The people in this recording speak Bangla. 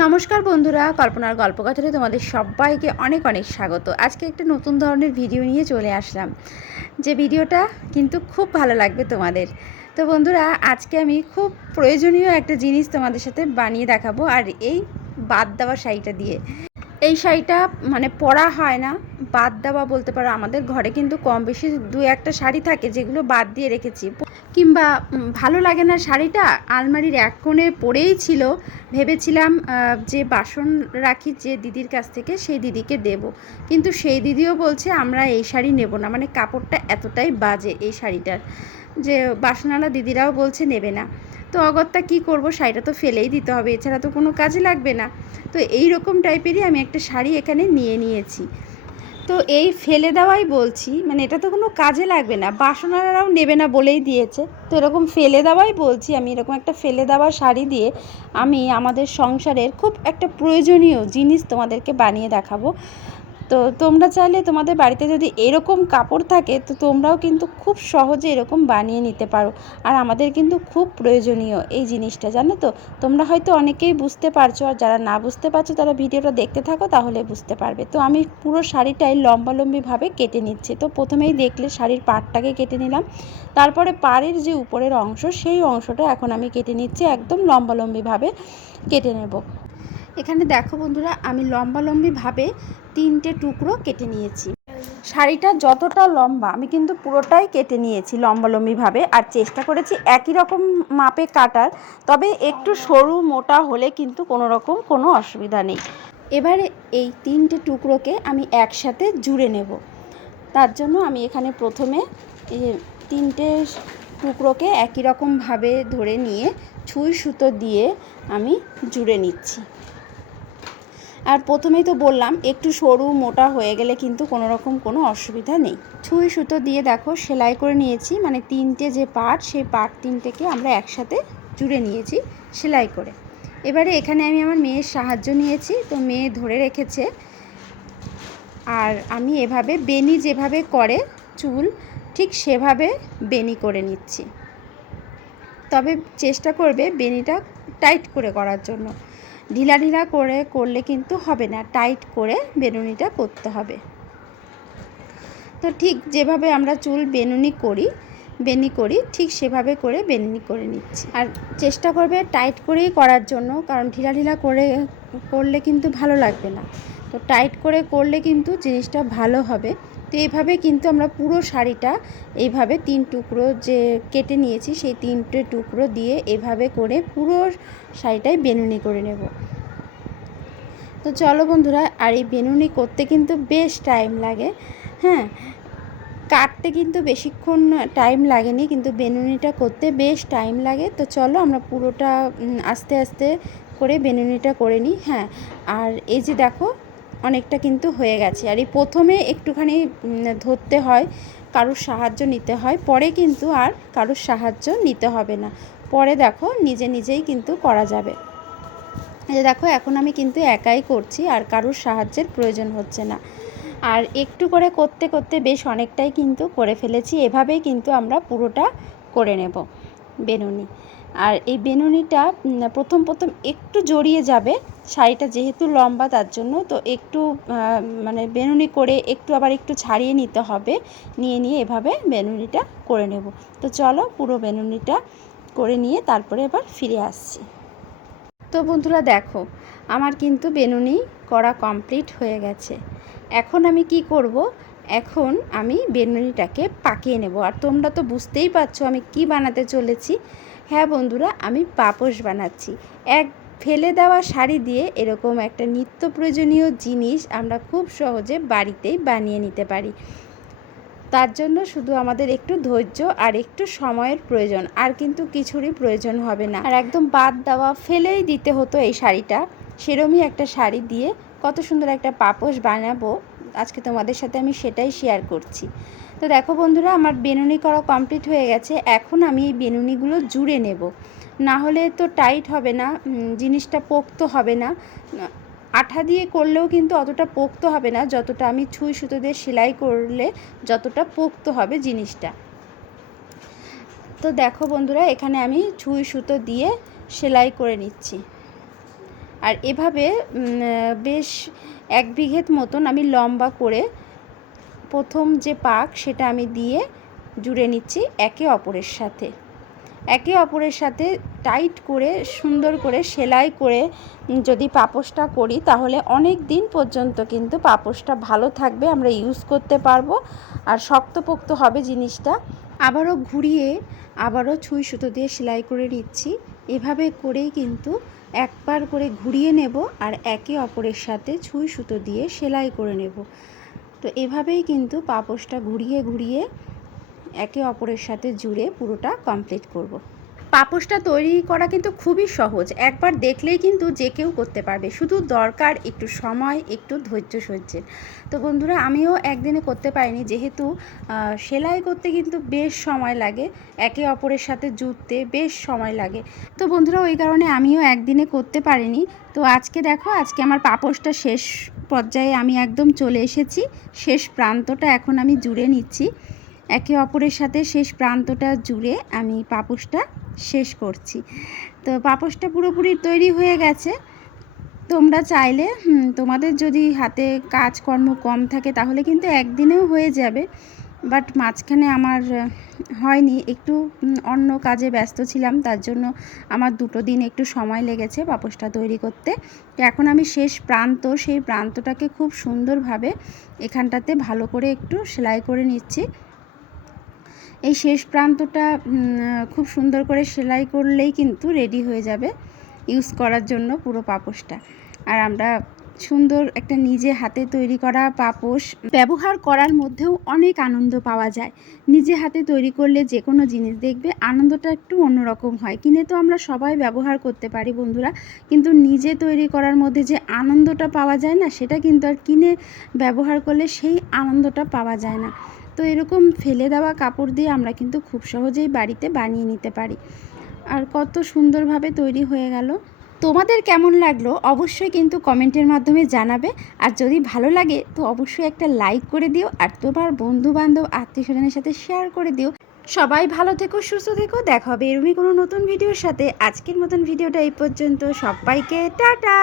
নমস্কার বন্ধুরা, কল্পনার গল্পকথাতে তোমাদের সবাইকে অনেক অনেক স্বাগত। আজকে একটা নতুন ধরনের ভিডিও নিয়ে চলে আসলাম। যে ভিডিওটা কিন্তু খুব ভালো লাগবে তোমাদের। তো বন্ধুরা, আজকে আমি খুব প্রয়োজনীয় একটা জিনিস তোমাদের সাথে বানিয়ে দেখাবো, আর এই বাদ দেওয়া শাড়িটা দিয়ে। এই শাড়িটা মানে পরা হয় না, বাদ দেওয়া বলতে পারো, আমাদের ঘরে কিন্তু কম বেশি দু একটা শাড়ি থাকে যেগুলো বাদ দিয়ে রেখেছি। কিংবা ভালো লাগে না শাড়িটা, আলমারির এক কোণে পরেই ছিল, ভেবেছিলাম যে বাসন রাখি যে দিদির কাছ থেকে সেই দিদিকে দেব। কিন্তু সেই দিদিও বলছে, আমরা এই শাড়ি নেব না। মানে কাপড়টা এতটাই বাজে এই শাড়িটার। যে বাসনওয়ালা দিদিরাও বলছে নেবে না। তো অগত্যা কি করব শাড়িটা তো ফেলেই দিতে হবে, এছাড়া তো কোনো কাজে লাগবে না। তো এই রকম টাইপেরই আমি একটা শাড়ি এখানে নিয়ে নিয়েছি। তো এই ফেলে দেওয়াই বলছি মানে এটা তো কোনো কাজে লাগবে না বাসনারাও নেবে না বলেই দিয়েছে। তো এরকম ফেলে দেওয়াই বলছি আমি, এরকম একটা ফেলে দেওয়া শাড়ি দিয়ে আমি আমাদের সংসারের খুব একটা প্রয়োজনীয় জিনিস তোমাদেরকে বানিয়ে দেখাবো। তো তোমরা চাইলে তোমাদের বাড়িতে যদি এরকম কাপড় থাকে, তো তোমরাও কিন্তু খুব সহজে এরকম বানিয়ে নিতে পারো। আর আমাদের কিন্তু খুব প্রয়োজনীয় এই জিনিসটা, জানো তো? তোমরা হয়তো অনেকেই বুঝতে পারছ, আর যারা না বুঝতে পারছ, তারা ভিডিওটা দেখতে থাকো, তাহলে বুঝতে পারবে। তো আমি পুরো শাড়িটাই লম্বালম্বিভাবে কেটে নিচ্ছি। তো প্রথমেই দেখলে শাড়ির পাড়টাকে কেটে নিলাম। তারপরে পাড়ের যে উপরের অংশ, সেই অংশটা এখন আমি কেটে নিচ্ছি, একদম লম্বালম্বিভাবে কেটে নেব। এখানে দেখো বন্ধুরা, আমি লম্বালম্বিভাবে তিনটে টুকরো কেটে নিয়েছি। শাড়িটা যতটা লম্বা, আমি কিন্তু পুরোটাই কেটে নিয়েছি লম্বালম্বিভাবে আর চেষ্টা করেছি একই রকম মাপে কাটার, তবে একটু সরু মোটা হলে কিন্তু কোনো রকম কোনো অসুবিধা নেই। এবারে এই তিনটে টুকরোকে আমি একসাথে জুড়ে নেব। তার জন্য আমি এখানে প্রথমে তিনটে টুকরোকে একই রকমভাবে ধরে নিয়ে ছুঁই সুতো দিয়ে আমি জুড়ে নিচ্ছি। আর প্রথমেই তো বললাম, একটু সরু মোটা হয়ে গেলে কিন্তু কোনো রকম কোনো অসুবিধা নেই। ছুঁই সুতো দিয়ে দেখো, সেলাই করে নিয়েছি মানে তিনটে যে পার্ট সেই পাট তিনটেকে আমরা একসাথে জুড়ে নিয়েছি সেলাই করে। এবারে এখানে আমি আমার মেয়ের সাহায্য নিয়েছি, তো মেয়ে ধরে রেখেছে। আর আমি এভাবে বেনি যেভাবে করে চুল, ঠিক সেভাবে বেনি করে নিচ্ছি। তবে চেষ্টা করবে বেনিটা টাইট করে করার জন্য। ঢিলা ঢিলা করে করলে কিন্তু হবে না, টাইট করে বেনুনিটা করতে হবে। তো ঠিক যেভাবে আমরা চুল বেনুনি করি, বেনি করি, ঠিক সেভাবে করে বেনুনি করে নিচ্ছি। আর চেষ্টা করবে টাইট করেই করার জন্য, কারণ ঢিলা ঢিলা করে, করলে কিন্তু ভালো লাগবে না। তো টাইট করে করলে কিন্তু জিনিসটা ভালো হবে। তো এইভাবে কিন্তু আমরা পুরো শাড়িটা এইভাবে তিন টুকরো যে কেটে নিয়েছি, সেই তিনটে টুকরো দিয়ে এভাবে করে পুরো শাড়িটাই বেনুনি করে নেব। তো চলো বন্ধুরা, আর এই বেনুনি করতে কিন্তু বেশ টাইম লাগে। হ্যাঁ কাটতে কিন্তু বেশিক্ষণ টাইম লাগেনি, কিন্তু বেনুনিটা করতে বেশ টাইম লাগে। তো চলো আমরা পুরোটা আস্তে আস্তে করে বেনুনিটা করে নিই। হ্যাঁ আর এই যে দেখো অনেকটা কিন্তু হয়ে গেছে। আর এই প্রথমে একটুখানি ধরতে হয়, কারোর সাহায্য নিতে হয়, পরে কিন্তু আর কারোর সাহায্য নিতে হবে না। পরে দেখো, নিজে নিজেই কিন্তু করা যাবে। যে দেখো, এখন আমি কিন্তু একাই করছি, আর কারোর সাহায্যের প্রয়োজন হচ্ছে না। আর একটু করে করতে করতে বেশ অনেকটাই কিন্তু করে ফেলেছি, এভাবেই কিন্তু আমরা পুরোটা করে নেব, বেনুনি। আর এই বেনুনিটা প্রথম প্রথম একটু জড়িয়ে যাবে, শাড়িটা যেহেতু লম্বা তার জন্য, তো একটু মানে বেনুনি করে একটু আবার একটু ছাড়িয়ে নিতে হবে, নিয়ে নিয়ে এভাবে বেনুনিটা করে নেব। তো চলো পুরো বেনুনিটা করে নিয়ে তারপরে এবার ফিরে আসছি। তো বন্ধুরা দেখো, আমার কিন্তু বেনুনি করা কমপ্লিট হয়ে গেছে। এখন আমি কি করব? এখন আমি বেনুনিটাকে পাকিয়ে নেব। আর তোমরা তো বুঝতেই পারছ আমি কি বানাতে চলেছি। হ্যাঁ বন্ধুরা, আমি পাপোশ বানাচ্ছি। এক ফেলে দেওয়া শাড়ি দিয়ে এরকম একটা নিত্য প্রয়োজনীয় জিনিস আমরা খুব সহজে বাড়িতেই বানিয়ে নিতে পারি। তার জন্য শুধু আমাদের একটু ধৈর্য আর একটু সময়ের প্রয়োজন, আর কিন্তু কিছুরই প্রয়োজন হবে না। আর একদম বাদ দেওয়া, ফেলেই দিতে হতো এই শাড়িটা। সেরমই একটা শাড়ি দিয়ে কত সুন্দর একটা পাপোশ বানাবো। আজকে তোমাদের সাথে আমি সেটাই শেয়ার করছি। তো দেখো বন্ধুরা, আমার বেনুনি করা কমপ্লিট হয়ে গেছে। এখন আমি এই বেনুনিগুলো জুড়ে নেব। না হলে তো টাইট হবে না জিনিসটা পোক্ত হবে না। আঠা দিয়ে করলেও কিন্তু অতটা পোক্ত হবে না, যতটা আমি ছুঁই সুতো দিয়ে সেলাই করলে যতটা পোক্ত হবে জিনিসটা। তো দেখো বন্ধুরা, এখানে আমি ছুঁই সুতো দিয়ে সেলাই করে নিচ্ছি। আর এভাবে বেশ এক বিঘেত মতন আমি লম্বা করে প্রথম যে পাক সেটা আমি দিয়ে জুড়ে নিচ্ছি একে অপরের সাথে। একে অপরের সাথে টাইট করে, সুন্দর করে, সেলাই করে যদি পাপোশটা করি তাহলে অনেক দিন পর্যন্ত কিন্তু পাপোশটা ভালো থাকবে, আমরা ইউজ করতে পারব আর শক্তপোক্ত হবে জিনিসটা। আবারও ঘুরিয়ে, আবারও ছুঁই সুতো দিয়ে সেলাই করে নিচ্ছি। এভাবে করেই কিন্তু একবার করে ঘুরিয়ে নেব আর একে অপরের সাথে ছুঁই সুতো দিয়ে সেলাই করে নেব। তো এভাবেই কিন্তু পাপোশটা ঘুরিয়ে ঘুরিয়ে একে অপরের সাথে জুড়ে পুরোটা কমপ্লিট করব। পাপোশটা তৈরি করা কিন্তু খুবই সহজ। একবার দেখলেই কিন্তু যে কেউ করতে পারবে। শুধু দরকার একটু সময়, একটু ধৈর্য সহ্যের। তো বন্ধুরা, আমিও একদিনে করতে পারিনি। যেহেতু সেলাই করতে কিন্তু বেশ সময় লাগে। একে অপরের সাথে জুড়তে বেশ সময় লাগে। তো বন্ধুরা, ওই কারণে আমিও একদিনে করতে পারিনি। তো আজকে দেখো, আজকে আমার পাপোশটা শেষ পর্যায়ে আমি একদম চলে এসেছি। শেষ প্রান্তটা এখন আমি জুড়ে নিচ্ছি। একে অপরের সাথে শেষ প্রান্তটা জুড়ে আমি পাপোশটা শেষ করছি। তো পাপোশটা পুরোপুরি তৈরি হয়ে গেছে। তোমরা চাইলে তোমাদের যদি হাতে কাজকর্ম কম থাকে তাহলে কিন্তু একদিনেও হয়ে যাবে। বাট মাঝখানে আমার হয়নি। একটু অন্য কাজে ব্যস্ত ছিলাম, তার জন্য আমার দুটো দিন একটু সময় লেগেছে পাপোশটা তৈরি করতে। এখন আমি শেষ প্রান্ত, সেই প্রান্তটাকে খুব সুন্দরভাবে এখানটাতে ভালো করে একটু সেলাই করে নিচ্ছি। এই শেষ প্রান্তটা খুব সুন্দর করে সেলাই করলেই কিন্তু রেডি হয়ে যাবে ইউজ করার জন্য পুরো পাপোশটা। আর আমরা সুন্দর একটা নিজে হাতে তৈরি করা পাপোশ ব্যবহার করার মধ্যেও অনেক আনন্দ পাওয়া যায়। নিজে হাতে তৈরি করলে যে কোনো জিনিস দেখবে আনন্দটা একটু অন্যরকম হয়। কিনে তো আমরা সবাই ব্যবহার করতে পারি বন্ধুরা, কিন্তু নিজে তৈরি করার মধ্যে যে আনন্দটা পাওয়া যায় না, সেটা কিন্তু আর কিনে ব্যবহার করলে সেই আনন্দটা পাওয়া যায় না। তো এরকম ফেলে দেওয়া কাপড় দিয়ে আমরা কিন্তু খুব সহজেই বাড়িতে বানিয়ে নিতে পারি। আর কত সুন্দরভাবে তৈরি হয়ে গেল। তোমাদের কেমন লাগল অবশ্যই কিন্তু কমেন্টের মাধ্যমে জানাবে। আর যদি ভালো লাগে তো অবশ্যই একটা লাইক করে দিও আর তোমার বন্ধু বান্ধব আত্মীয় স্বজনের সাথে শেয়ার করে দিও। সবাই ভালো থেকো, সুস্থ থেকো। দেখা হবে এরমই কোনো নতুন ভিডিওর সাথে। আজকের মতন ভিডিওটা এই পর্যন্ত। সবাইকে টাটা!